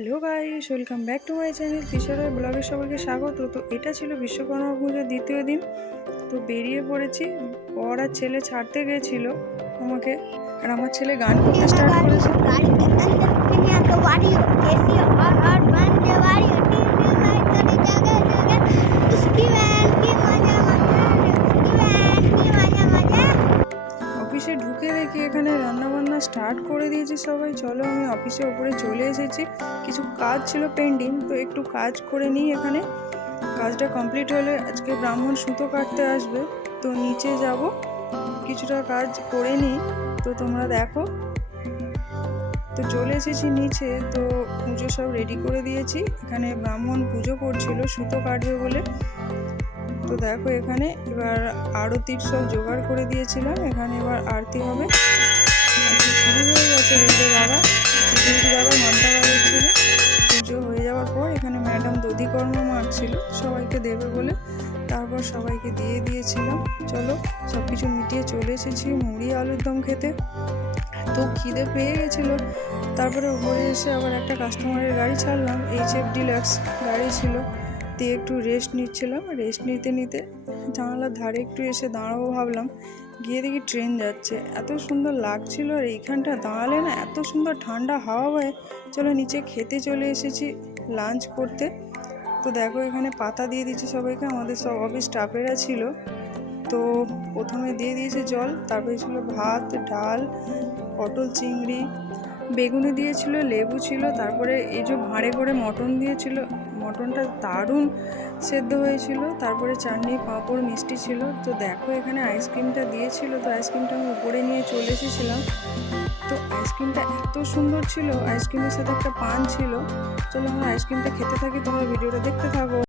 Hello guys, welcome back to my channel তিশারায় ব্লগে সবাইকে স্বাগত। তো এটা ছিল বিশ্বকর্মা পুজোর দ্বিতীয় দিন। তো বেরিয়ে পড়েছি। বর আর ছেলে ছাড়তে গিয়েছিল আমাকে, আর আমার ছেলে গান করতে স্টার্ট করেছে। অফিসে ঢুকে দেখি এখানে রান্নাবান্না স্টার্ট করে দিয়েছি সবাই। চলো, আমি অফিসে ওপরে চলে এসেছি। কিছু কাজ ছিল পেন্ডিং, তো একটু কাজ করে নিই এখানে। কাজটা কমপ্লিট হলে আজকে ব্রাহ্মণ সুতো কাটতে আসবে, তো নিচে যাব, কিছুটা কাজ করে নিই। তো তোমরা দেখো, তো চলে এসেছি নিচে। তো পুজো সব রেডি করে দিয়েছি। এখানে ব্রাহ্মণ পুজো করছিল সুতো কাটবে বলে। তো দেখো এখানে এবার আরতির সব জোগাড় করে দিয়েছিলাম। এখানে এবার আরতি হবে। শুরু হয়ে গেছে। দাদা ঘন্টা বাজাচ্ছিল। পুজো হয়ে যাওয়ার পর এখানে ম্যাডাম দধিকর্ম মারছিল সবাইকে দেবে বলে। তারপর সবাইকে দিয়ে দিয়েছিলাম। চলো, সব কিছু মিটিয়ে চলে এসেছি মুড়ি আলুর দম খেতে। তো খিদে পেয়ে গেছিলো। তারপরে উপরে এসে আবার একটা কাস্টমারের গাড়ি ছাড়লাম। HF ডিলাক্স গাড়ি ছিল। দিয়ে একটু রেস্ট নিচ্ছিলাম। রেস্ট নিতে নিতে জানালার ধারে একটু এসে দাঁড়াবো ভাবলাম। গিয়ে দেখি ট্রেন যাচ্ছে। এত সুন্দর লাগছিল, আর এইখানটা দাঁড়ালে না এত সুন্দর ঠান্ডা হাওয়া বয়। চলো নিচে খেতে চলে এসেছি লাঞ্চ করতে। তো দেখো এখানে পাতা দিয়ে দিচ্ছে সবাইকে। আমাদের সব অফিস স্টাফেরা ছিল। তো প্রথমে দিয়ে দিয়েছে জল, তারপরে ছিল ভাত, ডাল, পটল চিংড়ি, বেগুনি দিয়েছিল, লেবু ছিল, তারপরে এই যে ভাঁড়ে করে মটন দিয়েছিল। মটনটা দারুণ সেদ্ধ হয়েছিল। তারপরে চাটনি, পাঁপড়, মিষ্টি ছিল। তো দেখো এখানে আইসক্রিমটা দিয়েছিল। তো আইসক্রিমটা আমি উপরে নিয়ে চলে এসেছিলাম। তো আইসক্রিমটা এত সুন্দর ছিল। আইসক্রিমের সাথে একটা পান ছিল। চলো আমরা আইসক্রিমটা খেতে থাকি, তোমরা ভিডিওটা দেখতে থাকো।